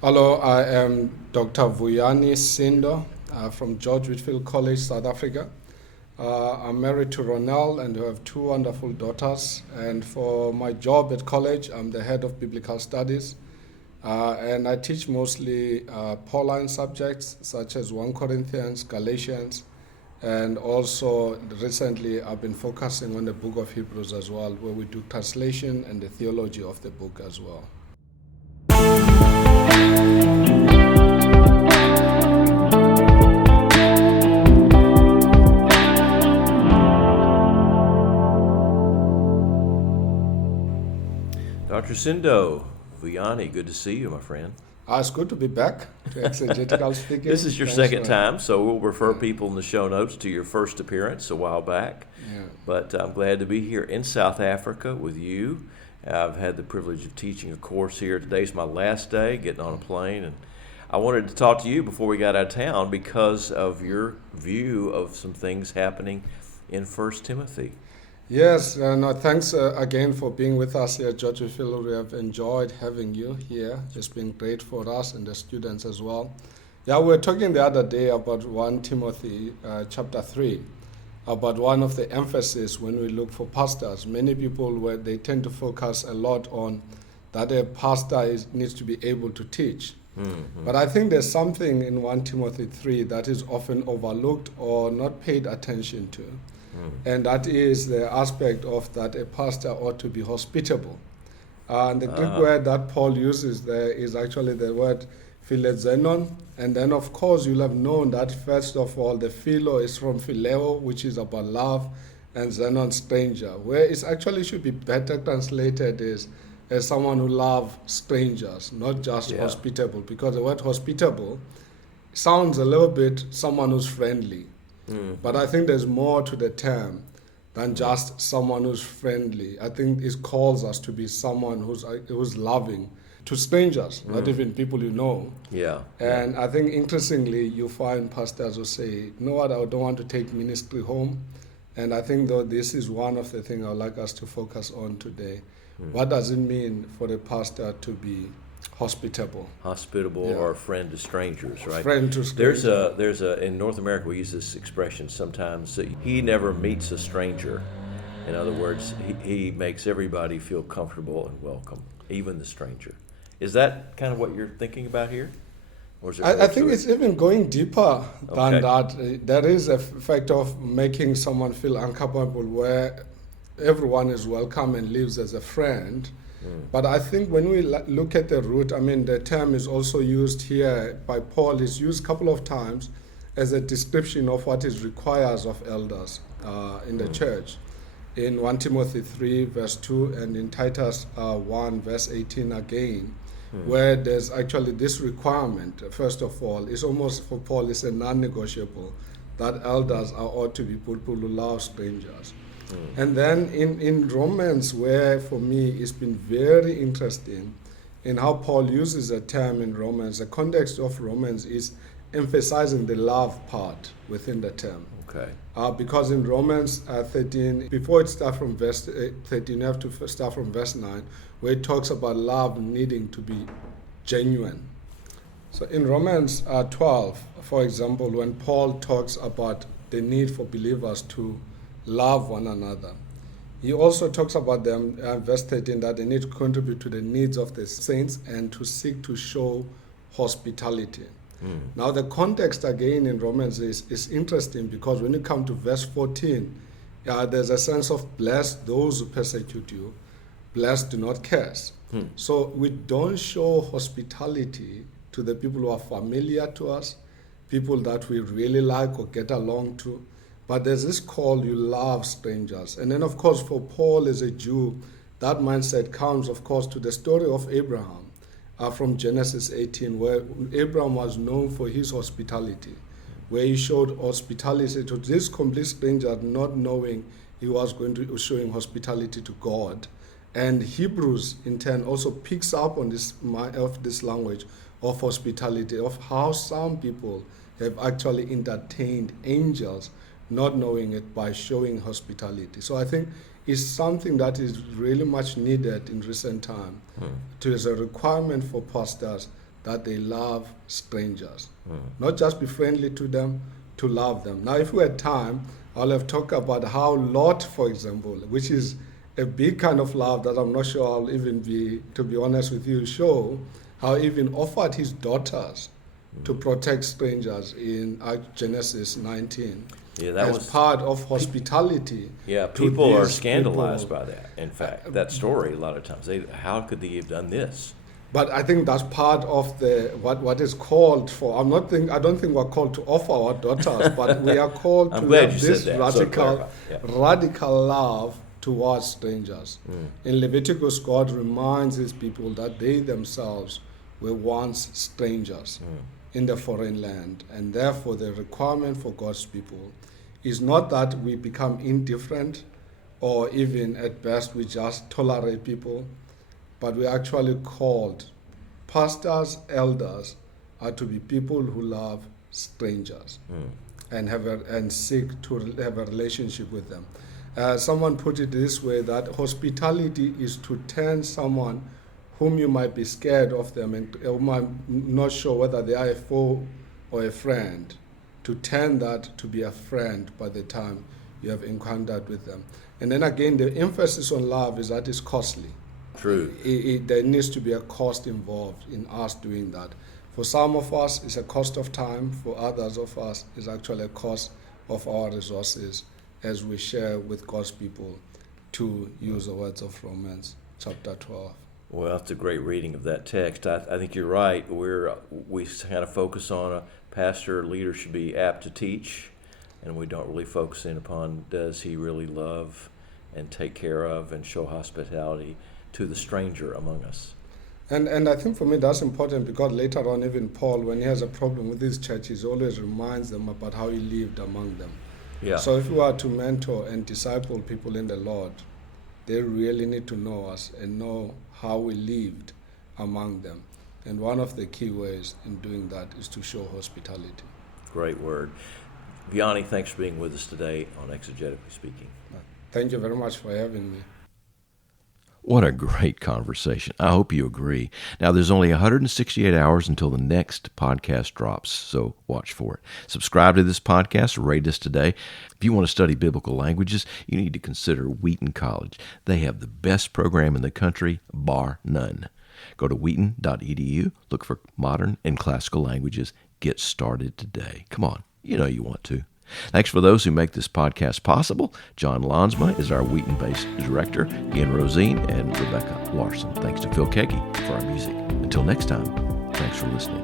Hello, I am Dr. Vuyani Sindo from George Whitfield College, South Africa. I'm married to Ronelle and we have two wonderful daughters. And for my job at college, I'm the head of biblical studies. And I teach mostly Pauline subjects such as 1 Corinthians, Galatians, and also recently I've been focusing on the book of Hebrews as well, where we do translation and the theology of the book as well. Dr. Sindo, Vuyani, good to see you, my friend. It's good to be back to Exegetical Speaking. This is your second time, so we'll refer people in the show notes to your first appearance a while back. Yeah. But I'm glad to be here in South Africa with you. I've had the privilege of teaching a course here. Today's my last day getting on a plane, and I wanted to talk to you before we got out of town because of your view of some things happening in 1 Timothy. Yes, thanks again for being with us here, George Whitfield. We have enjoyed having you here. It's been great for us and the students as well. Yeah, we were talking the other day about 1 Timothy chapter 3, about one of the emphasis when we look for pastors. Many people, they tend to focus a lot on that a pastor needs to be able to teach. Mm-hmm. But I think there's something in 1 Timothy 3 that is often overlooked or not paid attention to. And that is the aspect of that a pastor ought to be hospitable. And the Greek word that Paul uses there is actually the word philezenon. And then, of course, you'll have known that, first of all, the philo is from phileo, which is about love, and xenon, stranger, where it actually should be better translated as someone who loves strangers, not just hospitable, because the word hospitable sounds a little bit someone who's friendly. But I think there's more to the term than just someone who's friendly. I think it calls us to be someone who's loving to strangers, not even people you know. Yeah. And I think interestingly, you find pastors who say, you know what, I don't want to take ministry home. And I think though this is one of the things I would like us to focus on today. What does it mean for a pastor to be hospitable or friend to strangers, right? Friend to strangers. There's a in North America we use this expression sometimes that he never meets a stranger. In other words, he makes everybody feel comfortable and welcome, even the stranger. Is that kind of what you're thinking about here? Or is I think it's even going deeper than that. There is a fact of making someone feel uncomfortable where everyone is welcome and lives as a friend. But I think when we look at the root, I mean, the term is also used here by Paul. It's used a couple of times as a description of what is requires of elders in the church. In 1 Timothy 3, verse 2, and in Titus 1, verse 18 again, where there's actually this requirement. First of all, it's almost, for Paul, it's a non-negotiable, that elders ought to be people who love strangers. And then in Romans, where for me it's been very interesting in how Paul uses a term in Romans. The context of Romans is emphasizing the love part within the term. Okay. Because in Romans 13, before it starts from verse 13, you have to start from verse 9, where it talks about love needing to be genuine. So in Romans 12, for example, when Paul talks about the need for believers to love one another, he also talks about them, verse 13, that they need to contribute to the needs of the saints and to seek to show hospitality. Now the context again in Romans is interesting, because when you come to verse 14, there's a sense of bless those who persecute you, bless, do not curse. So we don't show hospitality to the people who are familiar to us, people that we really like or get along to. But there's this call, you love strangers. And then, of course, for Paul as a Jew, that mindset comes, of course, to the story of Abraham from Genesis 18, where Abraham was known for his hospitality, where he showed hospitality to this complete stranger, not knowing he was going to showing hospitality to God. And Hebrews, in turn, also picks up on this language of hospitality, of how some people have actually entertained angels, not knowing it, by showing hospitality. So I think it's something that is really much needed in recent time. It is a requirement for pastors that they love strangers. Not just be friendly to them, to love them. Now, if we had time, I'll have talked about how Lot, for example, which is a big kind of love that I'm not sure I'll even be, to be honest with you, show how he even offered his daughters to protect strangers in Genesis 19. Yeah, that as was part of hospitality. Yeah, to people are these scandalized people. by that. In fact, that story, a lot of times, how could they have done this? But I think that's part of the what is called for. I don't think we're called to offer our daughters, but we are called I'm to glad have you said this that, so to clarify. Yeah. radical love towards strangers. In Leviticus, God reminds his people that they themselves were once strangers in the foreign land, and therefore the requirement for God's people is not that we become indifferent or even at best we just tolerate people, but we're actually called, pastors, elders, are to be people who love strangers and seek to have a relationship with them. Someone put it this way, that hospitality is to turn someone whom you might be scared of them and I'm not sure whether they are a foe or a friend, to turn that to be a friend by the time you have encountered with them. And then again, the emphasis on love is that it's costly. True. There needs to be a cost involved in us doing that. For some of us, it's a cost of time. For others of us, it's actually a cost of our resources as we share with God's people, to use the words of Romans chapter 12. Well, that's a great reading of that text. I think you're right. We kind of focus on a pastor or leader should be apt to teach, and we don't really focus in upon does he really love and take care of and show hospitality to the stranger among us. And I think for me that's important, because later on, even Paul, when he has a problem with his churches, always reminds them about how he lived among them. Yeah. So if we are to mentor and disciple people in the Lord, they really need to know us and know how we lived among them. And one of the key ways in doing that is to show hospitality. Great word. Vuyani, thanks for being with us today on Exegetically Speaking. Thank you very much for having me. What a great conversation. I hope you agree. Now, there's only 168 hours until the next podcast drops, so watch for it. Subscribe to this podcast, rate us today. If you want to study biblical languages, you need to consider Wheaton College. They have the best program in the country, bar none. Go to wheaton.edu, look for modern and classical languages. Get started today. Come on, you know you want to. Thanks for those who make this podcast possible. John Lonsma is our Wheaton-based director, Ian Rosine, and Rebecca Larson. Thanks to Phil Kegi for our music. Until next time, thanks for listening.